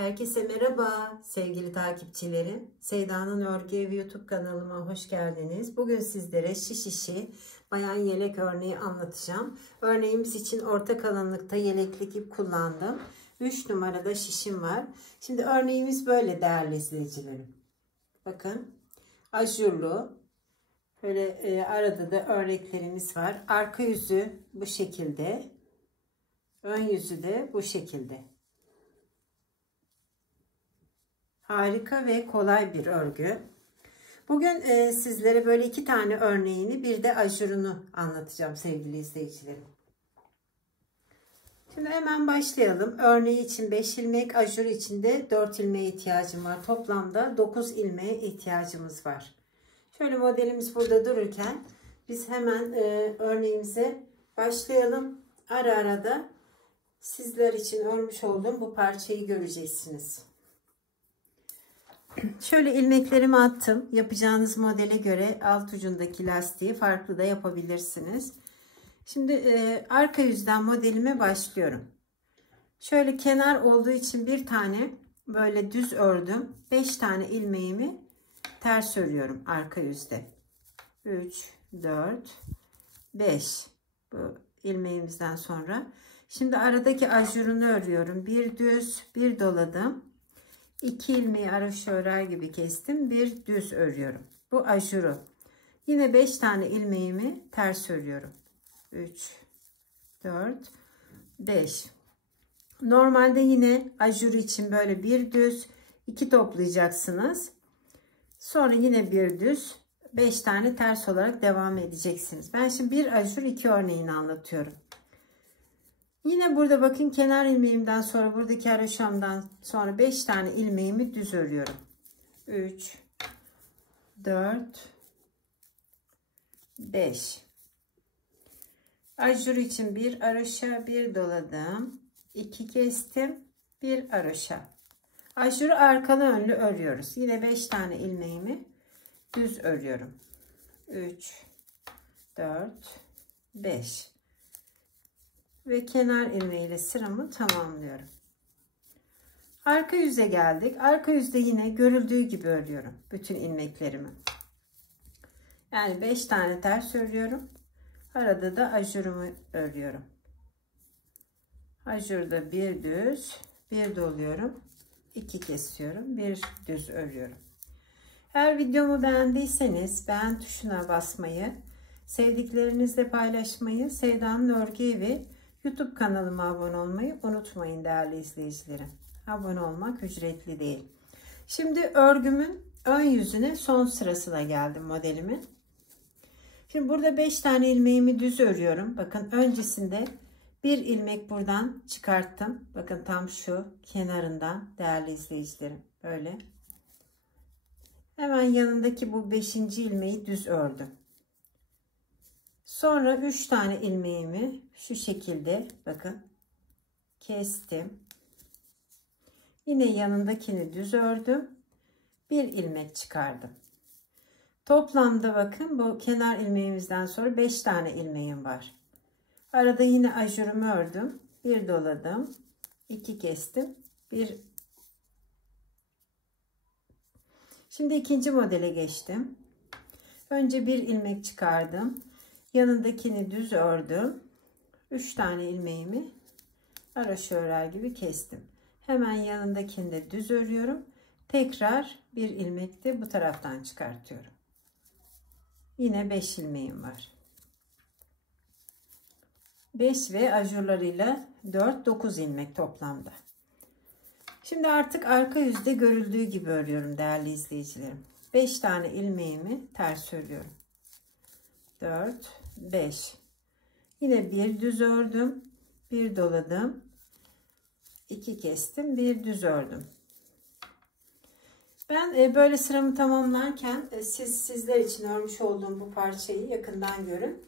Herkese merhaba sevgili takipçilerim. Seyda'nın Örgü Evi YouTube kanalıma hoş geldiniz. Bugün sizlere şiş işi bayan yelek örneği anlatacağım. Örneğimiz için orta kalınlıkta yeleklik ip kullandım. 3 numarada şişim var. Şimdi örneğimiz böyle değerli izleyicilerim. Bakın ajurlu. Böyle arada da örneklerimiz var. Arka yüzü bu şekilde. Ön yüzü de bu şekilde. Harika ve kolay bir örgü. Bugün sizlere böyle 2 tane örneğini bir de ajurunu anlatacağım sevgili izleyicilerim. Şimdi hemen başlayalım. Örneği için 5 ilmek, ajur için de 4 ilmeğe ihtiyacım var. Toplamda 9 ilmeğe ihtiyacımız var. Şöyle modelimiz burada dururken biz hemen örneğimize başlayalım. Ara ara da sizler için örmüş olduğum bu parçayı göreceksiniz. Şöyle ilmeklerimi attım. Yapacağınız modele göre alt ucundaki lastiği farklı da yapabilirsiniz. Şimdi arka yüzden modelime başlıyorum. Şöyle kenar olduğu için bir tane böyle düz ördüm. 5 tane ilmeğimi ters örüyorum arka yüzde. 3, 4, 5 bu ilmeğimizden sonra. Şimdi aradaki ajurunu örüyorum. Bir düz, bir doladım. 2 ilmeği haroşa örer gibi kestim. Bir düz örüyorum. Bu ajuru. Yine 5 tane ilmeğimi ters örüyorum. 3, 4, 5. Normalde yine ajuru için böyle bir düz, 2 toplayacaksınız. Sonra yine bir düz, 5 tane ters olarak devam edeceksiniz. Ben şimdi bir ajur 2 örneğini anlatıyorum. Yine burada bakın kenar ilmeğimden sonra buradaki haroşamdan sonra 5 tane ilmeğimi düz örüyorum. 3, 4, 5. Ajur için bir haroşa, bir doladım. 2 kestim, bir haroşa. Ajuru arkalı önlü örüyoruz. Yine 5 tane ilmeğimi düz örüyorum. 3, 4, 5. Ve kenar ilmeğiyle sıramı tamamlıyorum. Arka yüze geldik. Arka yüzde yine görüldüğü gibi örüyorum bütün ilmeklerimi. Yani 5 tane ters örüyorum. Arada da ajurumu örüyorum. Ajurda bir düz, bir doluyorum. 2 kesiyorum, bir düz örüyorum. Eğer videomu beğendiyseniz beğen tuşuna basmayı, sevdiklerinizle paylaşmayı, Seyda'nın Örgü Evi YouTube kanalıma abone olmayı unutmayın değerli izleyicilerim. Abone olmak ücretli değil. Şimdi örgümün ön yüzüne son sırasına geldim modelimin. Şimdi burada 5 tane ilmeğimi düz örüyorum. Bakın öncesinde bir ilmek buradan çıkarttım. Bakın tam şu kenarından değerli izleyicilerim. Böyle. Hemen yanındaki bu 5. ilmeği düz ördüm. Sonra 3 tane ilmeğimi şu şekilde bakın kestim. Yine yanındakini düz ördüm. Bir ilmek çıkardım. Toplamda bakın bu kenar ilmeğimizden sonra 5 tane ilmeğim var. Arada yine ajurumu ördüm. Bir doladım. 2 kestim. Şimdi ikinci modele geçtim. Önce bir ilmek çıkardım. Yanındakini düz ördüm. 3 tane ilmeğimi haroşa örer gibi kestim. Hemen yanındakini de düz örüyorum. Tekrar bir ilmek de bu taraftan çıkartıyorum. Yine 5 ilmeğim var. 5 ve ajurlarıyla 4, 9 ilmek toplamda. Şimdi artık arka yüzde görüldüğü gibi örüyorum değerli izleyicilerim. 5 tane ilmeğimi ters örüyorum. 4, 5. Yine bir düz ördüm. Bir doladım. 2 kestim. Bir düz ördüm. Ben böyle sıramı tamamlarken sizler için örmüş olduğum bu parçayı yakından görün.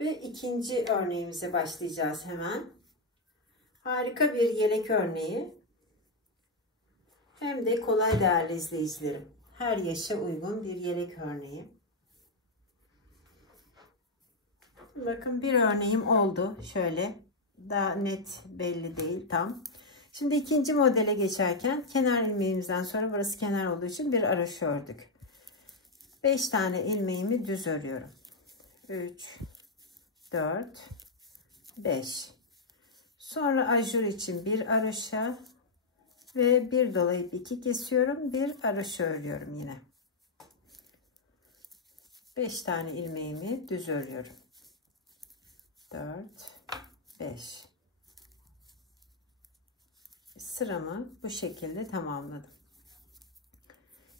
Ve ikinci örneğimize başlayacağız hemen. Harika bir yelek örneği. Hem de kolay değerli izleyicilerim. Her yaşa uygun bir yelek örneği. Bakın bir örneğim oldu. Şöyle daha net belli değil tam. Şimdi ikinci modele geçerken kenar ilmeğimizden sonra burası kenar olduğu için bir haroşa ördük. 5 tane ilmeğimi düz örüyorum. 3, 4, 5. Sonra ajur için bir haroşa ve bir dolayıp 2 kesiyorum. Bir haroşa örüyorum yine. 5 tane ilmeğimi düz örüyorum. 4, 5. Sıramı bu şekilde tamamladım.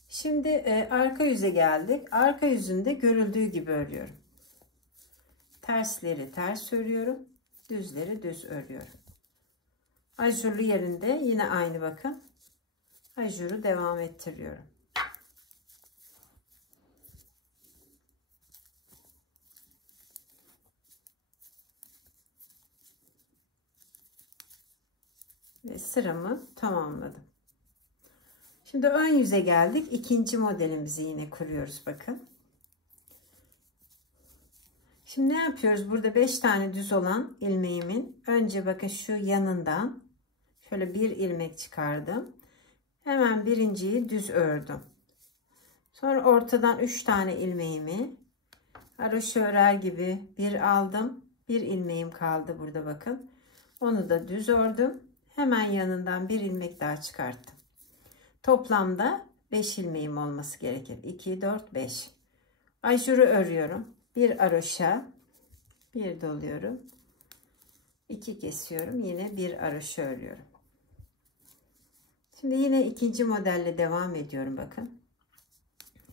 Şimdi arka yüze geldik. Arka yüzünde görüldüğü gibi örüyorum. Tersleri ters örüyorum. Düzleri düz örüyorum. Ajurlu yerinde yine aynı bakın. Ajuru devam ettiriyorum. Ve sıramı tamamladım. Şimdi ön yüze geldik. İkinci modelimizi yine kuruyoruz bakın. Şimdi ne yapıyoruz? Burada 5 tane düz olan ilmeğimin önce bakın şu yanından şöyle bir ilmek çıkardım. Hemen birinciyi düz ördüm. Sonra ortadan 3 tane ilmeğimi haroşa örer gibi bir aldım. Bir ilmeğim kaldı burada bakın. Onu da düz ördüm. Hemen yanından bir ilmek daha çıkarttım. Toplamda 5 ilmeğim olması gerekir. 2, 4, 5. Ajuru örüyorum. Bir haroşa, bir doluyorum. 2 kesiyorum. Yine bir haroşa örüyorum. Şimdi yine ikinci modelle devam ediyorum bakın.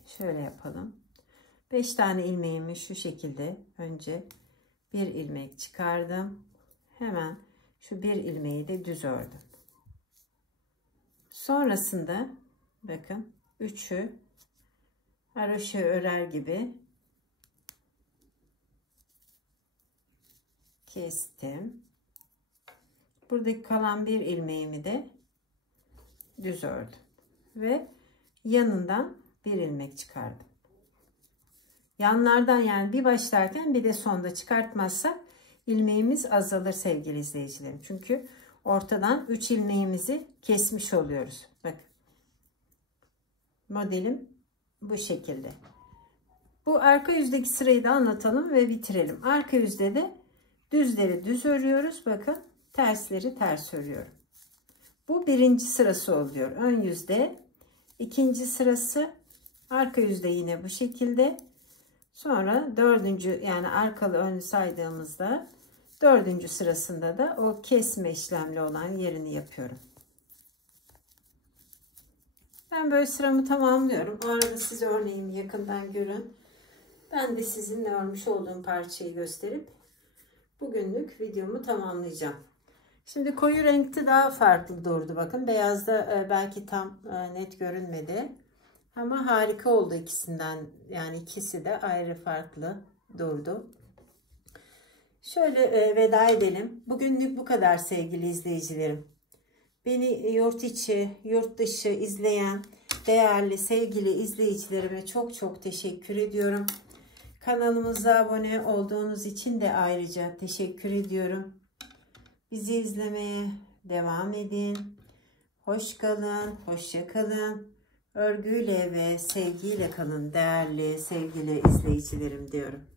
Şöyle yapalım. 5 tane ilmeğimi şu şekilde önce bir ilmek çıkardım. Hemen şu bir ilmeği de düz ördüm. Sonrasında bakın 3'ü haroşa örer gibi kestim. Buradaki kalan bir ilmeğimi de düz ördüm ve yanından bir ilmek çıkardım. Yanlardan yani bir başlarken bir de sonda çıkartmazsak ilmeğimiz azalır sevgili izleyicilerim. Çünkü ortadan 3 ilmeğimizi kesmiş oluyoruz. Bakın. Modelim bu şekilde. Bu arka yüzdeki sırayı da anlatalım ve bitirelim. Arka yüzde de düzleri düz örüyoruz. Bakın tersleri ters örüyorum. Bu birinci sırası oluyor. Ön yüzde ikinci sırası, arka yüzde yine bu şekilde. Sonra dördüncü yani arkalı önlü saydığımızda dördüncü sırasında da o kesme işlemli olan yerini yapıyorum. Ben böyle sıramı tamamlıyorum. O arada size örneğimi yakından görün. Ben de sizinle örmüş olduğum parçayı gösterip bugünlük videomu tamamlayacağım. Şimdi koyu renkte daha farklı durdu. Bakın beyazda belki tam net görünmedi. Ama harika oldu ikisinden. Yani ikisi de ayrı farklı durdu. Şöyle veda edelim. Bugünlük bu kadar sevgili izleyicilerim. Beni yurt içi, yurt dışı izleyen değerli sevgili izleyicilerime çok çok teşekkür ediyorum. Kanalımıza abone olduğunuz için de ayrıca teşekkür ediyorum. Bizi izlemeye devam edin. Hoş kalın, hoşça kalın. Örgüyle ve sevgiyle kalın değerli sevgili izleyicilerim diyorum.